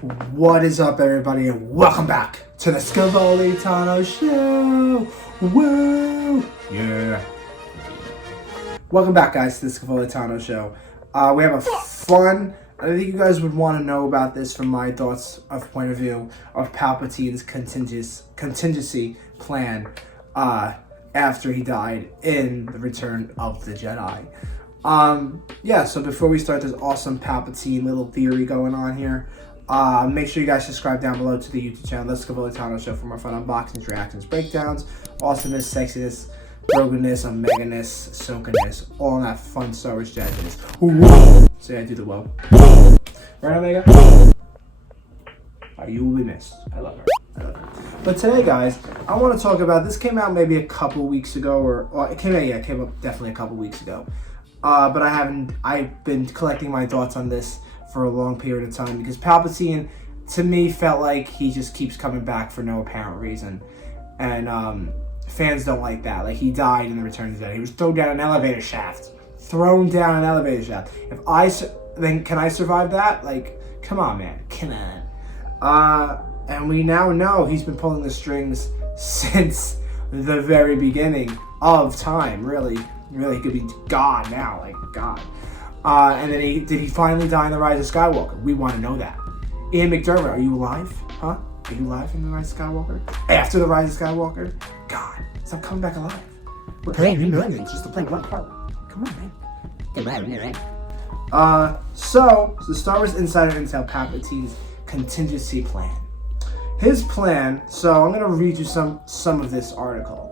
What is up, everybody, and welcome back to the Scavolitano Show. Woo! Yeah. Welcome back, guys, to the Scavolitano Show. We have a fun. I think you guys would want to know about this from my thoughts of point of view of Palpatine's contingency plan after he died in the Return of the Jedi. So before we start this awesome Palpatine little theory going on here, make sure you guys subscribe down below to the YouTube channel, The Scavolitano Show, for more fun unboxings, reactions, breakdowns, awesomeness, sexiness, broganess, omeganess, soakiness, all that fun Star Wars jazziness. So yeah, do the whoa. Right, Omega? You will be missed. I love her. But today, guys, I want to talk about, this came out maybe a couple weeks ago, or it came out definitely a couple weeks ago. But I've been collecting my thoughts on this for a long period of time, because Palpatine, to me, felt like he just keeps coming back for no apparent reason. And fans don't like that. Like, he died in the Return of the Jedi. He was thrown down an elevator shaft. Then can I survive that? Like, come on, man. Come on. And we now know he's been pulling the strings since the very beginning of time, really. He could be God now, like God. And then did he finally die in The Rise of Skywalker? We want to know that. Ian McDermott, are you alive? Huh? Are you alive in The Rise of Skywalker? After The Rise of Skywalker? God, stop coming back alive. It's just to play one part. Come on, man. So the Star Wars Insider Intel Palpatine's contingency plan. His plan, so I'm going to read you some of this article.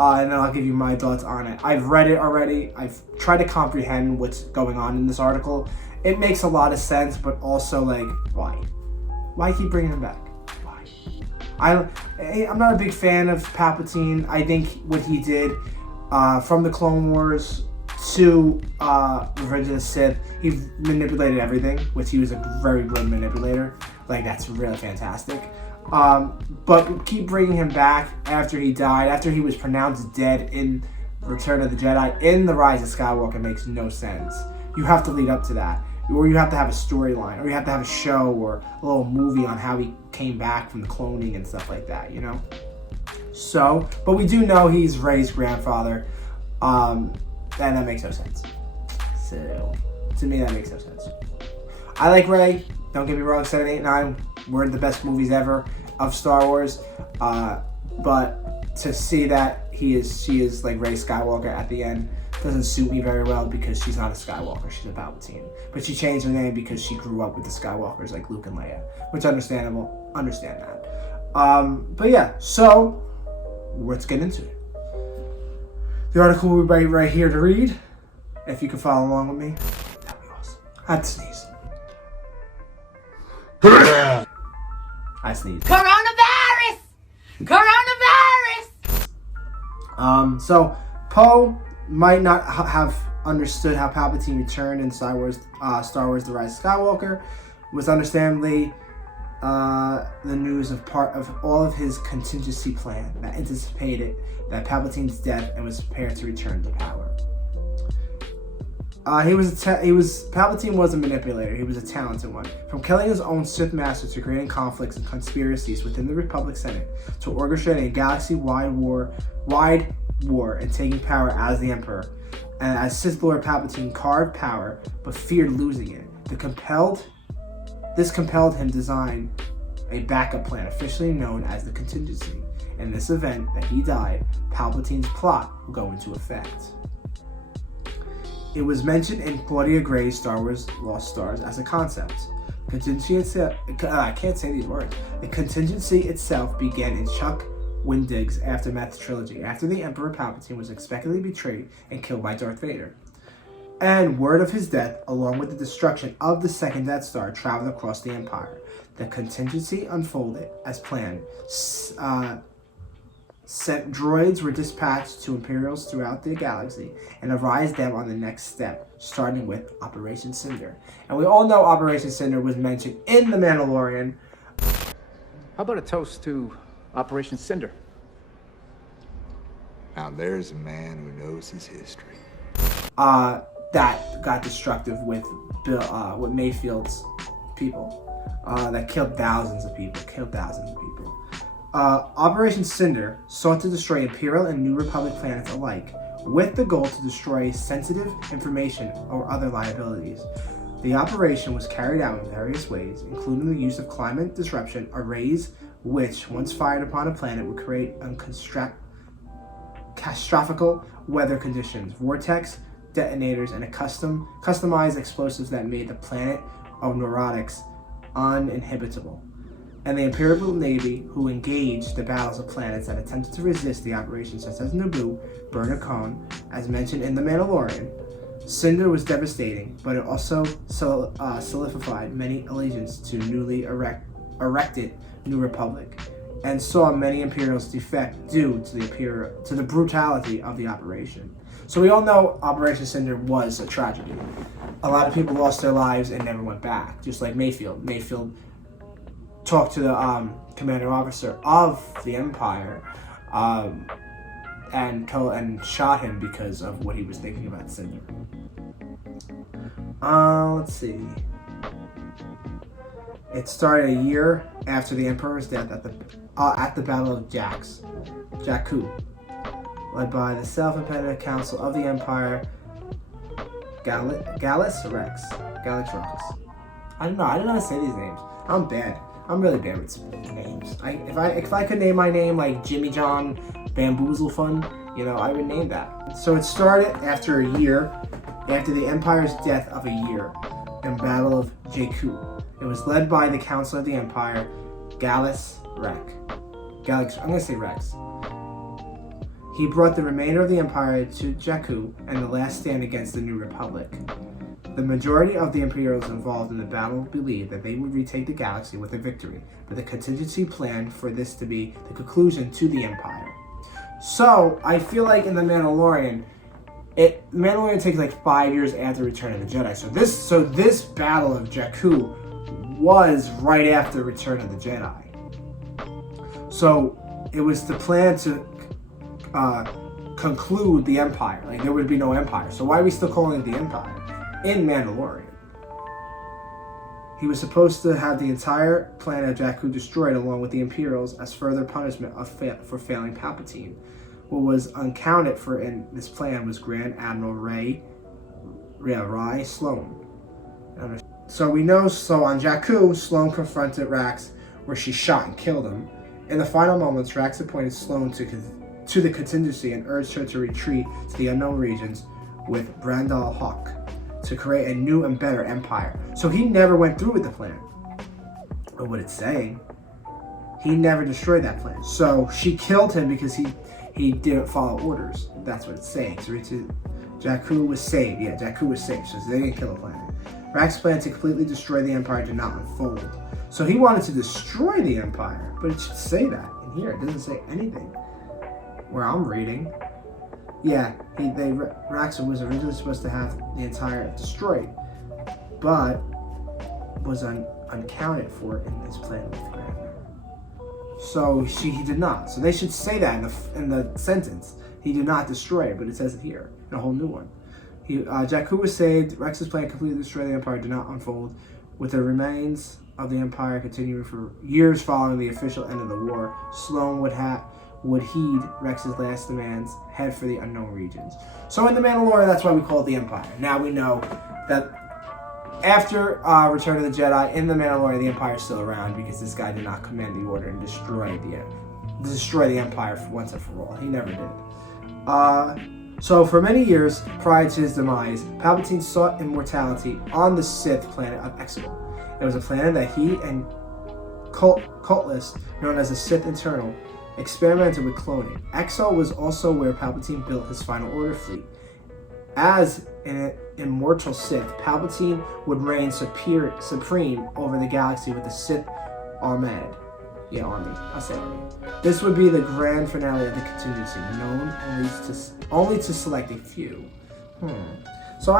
And then I'll give you my thoughts on it. I've read it already. I've tried to comprehend what's going on in this article. It makes a lot of sense, but also, like, why? Why keep bringing him back? Why? I'm not a big fan of Palpatine. I think what he did from the Clone Wars to Revenge of the Sith, he manipulated everything, which he was a very good manipulator. Like, that's really fantastic. But keep bringing him back after he died, after he was pronounced dead in Return of the Jedi. In The Rise of Skywalker makes no sense. You have to lead up to that. Or you have to have a storyline, or you have to have a show or a little movie on how he came back from the cloning and stuff like that, you know? So, but we do know he's Rey's grandfather, and that makes no sense. So, to me, that makes no sense. I like Rey, don't get me wrong, 7, 8, 9 were the best movies ever of Star Wars, but to see that she is like Rey Skywalker at the end doesn't suit me very well, because she's not a Skywalker, she's a Palpatine. But she changed her name because she grew up with the Skywalkers like Luke and Leia, which understandable, understand that. But yeah, so let's get into it. The article will be right here to read. If you can follow along with me, that'd be awesome. I had to sneeze. I sneezed. Coronavirus! So Poe might not have understood how Palpatine returned in Star Wars: The Rise of Skywalker. Was understandably the news of part of all of his contingency plan that anticipated that Palpatine's death and was prepared to return to power. Palpatine was a manipulator. He was a talented one. From killing his own Sith master to creating conflicts and conspiracies within the Republic Senate to orchestrating a galaxy-wide war and taking power as the Emperor. And as Sith Lord, Palpatine carved power but feared losing it. This compelled him to design a backup plan officially known as the Contingency. In this event that he died, Palpatine's plot will go into effect. It was mentioned in Claudia Gray's Star Wars Lost Stars as a concept. I can't say these words. The contingency itself began in Chuck Wendig's Aftermath trilogy, after the Emperor Palpatine was unexpectedly betrayed and killed by Darth Vader. And word of his death, along with the destruction of the second Death Star, traveled across the Empire. The contingency unfolded as planned. Sent droids were dispatched to Imperials throughout the galaxy and advised them on the next step, starting with Operation Cinder. And we all know Operation Cinder was mentioned in The Mandalorian. How about a toast to Operation Cinder? Now there's a man who knows his history. That got destructive with Mayfield's people. that killed thousands of people. Operation Cinder sought to destroy Imperial and New Republic planets alike, with the goal to destroy sensitive information or other liabilities. The operation was carried out in various ways, including the use of climate disruption arrays, which, once fired upon a planet, would create catastrophic weather conditions, vortex detonators, and customized explosives that made the planet of neurotics uninhabitable. And the Imperial Navy, who engaged the battles of planets that attempted to resist the operation, such as Naboo, Burner Khan, as mentioned in The Mandalorian. Cinder was devastating, but it also solidified many allegiance to newly erected New Republic, and saw many Imperials defect due to the brutality of the operation. So we all know Operation Cinder was a tragedy. A lot of people lost their lives and never went back, just like Mayfield. Mayfield talked to the commander officer of the Empire and shot him because of what he was thinking about Cinder. Let's see. It started a year after the Emperor's death at the Battle of Jakku, led by the Self-Independent Council of the Empire, Gallus Rex. I don't know how to say these names. I'm bad. I'm really bad with names. If I could name my name like Jimmy John Bamboozle Fun, I would name that. So it started after a year, after the Empire's death of a year, in Battle of Jakku. It was led by the Council of the Empire, Gallus Rex. I'm gonna say Rex. He brought the remainder of the Empire to Jakku and the last stand against the New Republic. The majority of the Imperials involved in the battle believed that they would retake the galaxy with a victory, but the contingency planned for this to be the conclusion to the Empire. So, I feel like in The Mandalorian, takes like 5 years after Return of the Jedi. So this Battle of Jakku was right after Return of the Jedi. So, it was the plan to conclude the Empire. Like, there would be no Empire. So why are we still calling it the Empire in Mandalorian? He was supposed to have the entire planet of Jakku destroyed along with the Imperials as further punishment for failing Palpatine. What was unaccounted for in this plan was Grand Admiral Rai Sloane. So we know, on Jakku, Sloane confronted Rax, where she shot and killed him. In the final moments, Rax appointed Sloane to the contingency and urged her to retreat to the unknown regions with Brandal Hawk to create a new and better empire. So he never went through with the plan. Or what it's saying, he never destroyed that plan. So she killed him because he didn't follow orders. That's what it's saying. So Jakku was saved. Yeah, Jakku was saved. So they didn't kill the planet. Rax's plan to completely destroy the Empire did not unfold. So he wanted to destroy the Empire, but it should say that in here. It doesn't say anything. Where I'm reading, yeah, Rax was originally supposed to have the entire destroyed, but was unaccounted for in his plan with Grandma. So he did not. So they should say that in the sentence. He did not destroy it, but it says it here in a whole new one. Jakku was saved. Rex's plan to completely destroy the Empire did not unfold, with the remains of the Empire continuing for years following the official end of the war. Sloane would heed Rex's last demands, head for the unknown regions. So in The Mandalorian, that's why we call it the Empire. Now we know that after Return of the Jedi, in The Mandalorian, the Empire is still around because this guy did not command the order and destroy the Empire once and for all. He never did. So for many years prior to his demise, Palpatine sought immortality on the Sith planet of Exegol. It was a planet that he and cultists known as the Sith Eternal experimented with cloning. Exegol was also where Palpatine built his Final Order fleet. As an immortal Sith, Palpatine would reign supreme over the galaxy with the Sith army. Yeah, army. I'll say army. This would be the grand finale of the Contingency, known only to select a few. So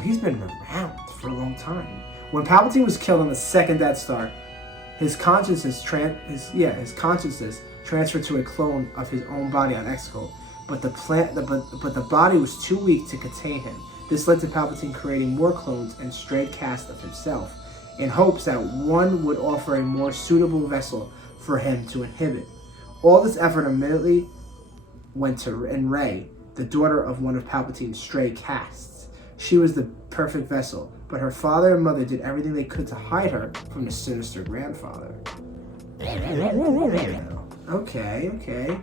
he's been around for a long time. When Palpatine was killed on the second Death Star, his consciousness transferred to a clone of his own body on Exegol, but the body was too weak to contain him. This led to Palpatine creating more clones and strayed casts of himself. in hopes that one would offer a more suitable vessel for him to inhibit. All this effort immediately went to Rey, the daughter of one of Palpatine's stray castes. She was the perfect vessel, but her father and mother did everything they could to hide her from the sinister grandfather. Okay.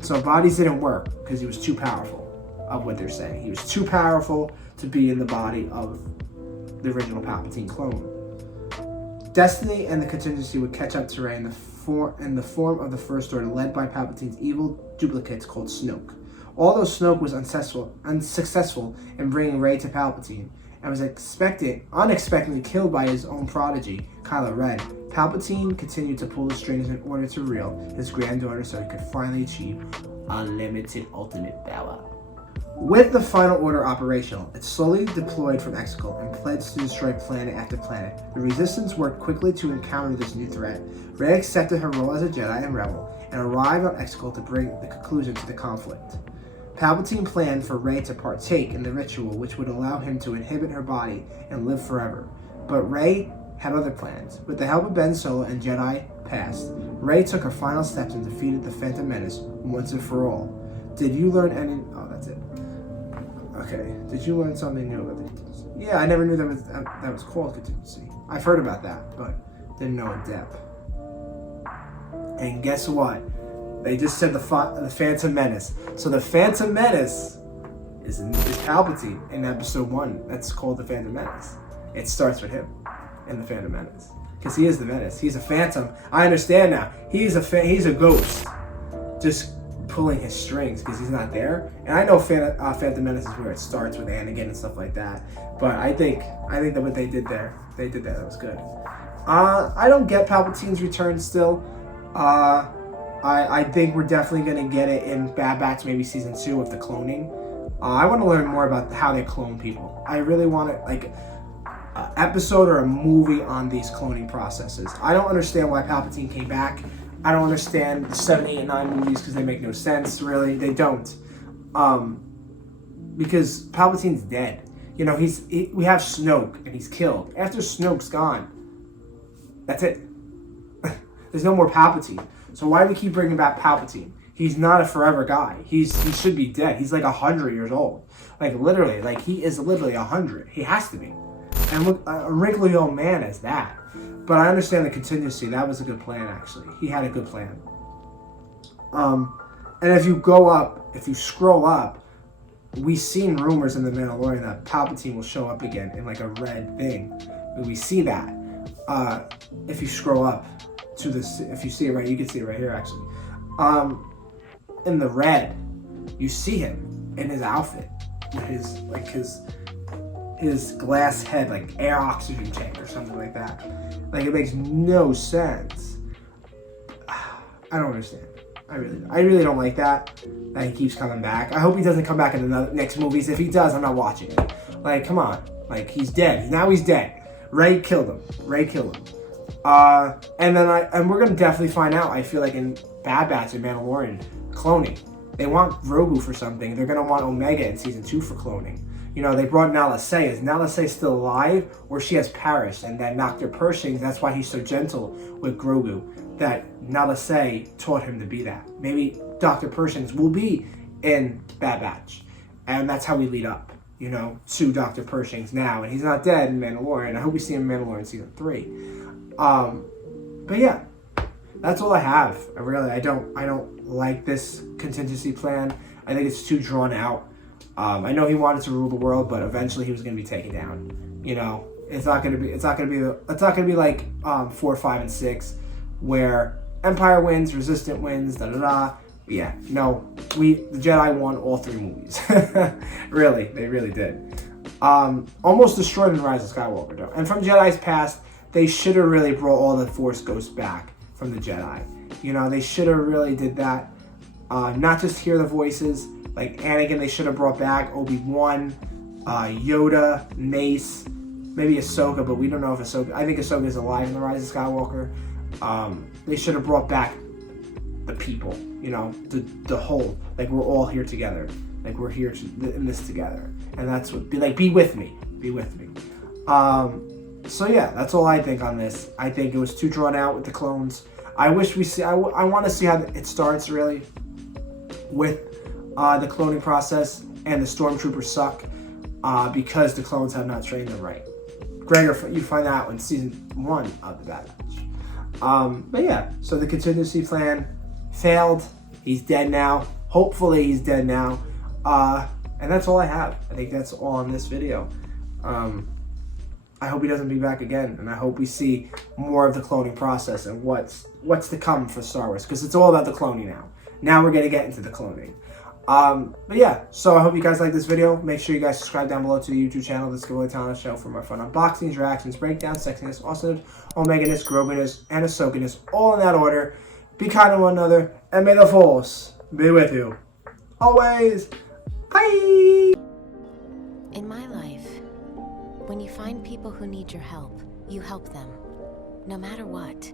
So bodies didn't work because he was too powerful, of what they're saying. He was too powerful to be in the body of the original Palpatine clone. Destiny and the Contingency would catch up to Rey in the form of the First Order, led by Palpatine's evil duplicates called Snoke. Although Snoke was unsuccessful in bringing Rey to Palpatine and was unexpectedly killed by his own prodigy, Kylo Ren, Palpatine continued to pull the strings in order to reel his granddaughter so he could finally achieve unlimited ultimate power. With the Final Order operational, it slowly deployed from Exegol and pledged to destroy planet after planet. The Resistance worked quickly to encounter this new threat. Rey accepted her role as a Jedi and Rebel and arrived on Exegol to bring the conclusion to the conflict. Palpatine planned for Rey to partake in the ritual, which would allow him to inhibit her body and live forever. But Rey had other plans. With the help of Ben Solo and Jedi Past, Rey took her final steps and defeated the Phantom Menace once and for all. Did you learn any... Oh, that's it. Okay. Did you learn something new about the Contingency? Yeah, I never knew that was called Contingency. I've heard about that, but didn't know in depth. And guess what? They just said the Phantom Menace. So the Phantom Menace is Palpatine in Episode 1. That's called the Phantom Menace. It starts with him in the Phantom Menace. Because he is the Menace. He's a Phantom. I understand now. He's a ghost. Just pulling his strings because he's not there. And I know Phantom Menace is where it starts with Anakin and stuff like that. But I think that what they did there, that was good. I don't get Palpatine's return still. I think we're definitely going to get it in Bad Batch, maybe Season 2 with the cloning. I want to learn more about how they clone people. I really want to, like, an episode or a movie on these cloning processes. I don't understand why Palpatine came back. I don't understand the 7, 8, and 9 movies because they make no sense, really. They don't. Because Palpatine's dead. You know, we have Snoke, and he's killed. After Snoke's gone, that's it. There's no more Palpatine. So why do we keep bringing back Palpatine? He's not a forever guy. He should be dead. He's like 100 years old. Like literally, like he is literally 100. He has to be. And look, a wrinkly old man is that. But I understand the Contingency. That was a good plan, actually. He had a good plan. And if you scroll up, we've seen rumors in The Mandalorian that Palpatine will show up again in like a red thing. We see that. If you scroll up to this, if you see it right, you can see it right here, actually. In the red, you see him in his outfit with his glass head, like air oxygen tank or something like that. Like it makes no sense. I don't understand. I really don't like that he keeps coming back. I hope he doesn't come back in the next movies. If he does, I'm not watching it. Like, come on. Like, he's dead. Now he's dead. Rey killed him. And we're gonna definitely find out. I feel like in Bad Batch and Mandalorian, cloning. They want Grogu for something. They're gonna want Omega in Season 2 for cloning. You know, they brought Nala Se. Is Nala Se still alive, or she has perished? And that Dr. Pershing, that's why he's so gentle with Grogu. That Nala Se taught him to be that. Maybe Dr. Pershing will be in Bad Batch, and that's how we lead up, you know, to Dr. Pershing's now. And he's not dead in Mandalorian. I hope we see him in Mandalorian Season 3. But yeah, that's all I have. I don't like this contingency plan. I think it's too drawn out. I know he wanted to rule the world, but eventually he was going to be taken down. You know, it's not going to be like 4, 5, and 6, where Empire wins, Resistance wins, Yeah, no, the Jedi won all 3 movies. Really, they really did. Almost destroyed in Rise of Skywalker, though. And from Jedi's past, they should have really brought all the Force ghosts back from the Jedi. You know, they should have really did that. Not just hear the voices. Like Anakin, they should have brought back Obi-Wan, Yoda, Mace, maybe Ahsoka, but we don't know if Ahsoka... I think Ahsoka is alive in The Rise of Skywalker. They should have brought back the people, you know, the whole... Like, we're all here together. Like, we're here in this together. And that's what... Be with me. So yeah, that's all I think on this. I think it was too drawn out with the clones. I wish we see. I want to see how it starts really with the cloning process, and the stormtroopers suck because the clones have not trained them right. Gregor, you find out in season 1 of the Bad Batch. But yeah, so the contingency plan failed. He's dead now. Hopefully he's dead now. And that's all I have. I think that's all on this video. I hope he doesn't be back again, and I hope we see more of the cloning process and what's to come for Star Wars, because it's all about the cloning now. Now we're going to get into the cloning. But yeah, so I hope you guys like this video. Make sure you guys subscribe down below to the YouTube channel, The Skibble Talent Show, for more fun unboxings, reactions, breakdowns, sexiness, awesomeness, omeganess, groganess, and ahsokeness, all in that order. Be kind to one another, and may the Force be with you. Always. Bye! In my life, when you find people who need your help, you help them, no matter what.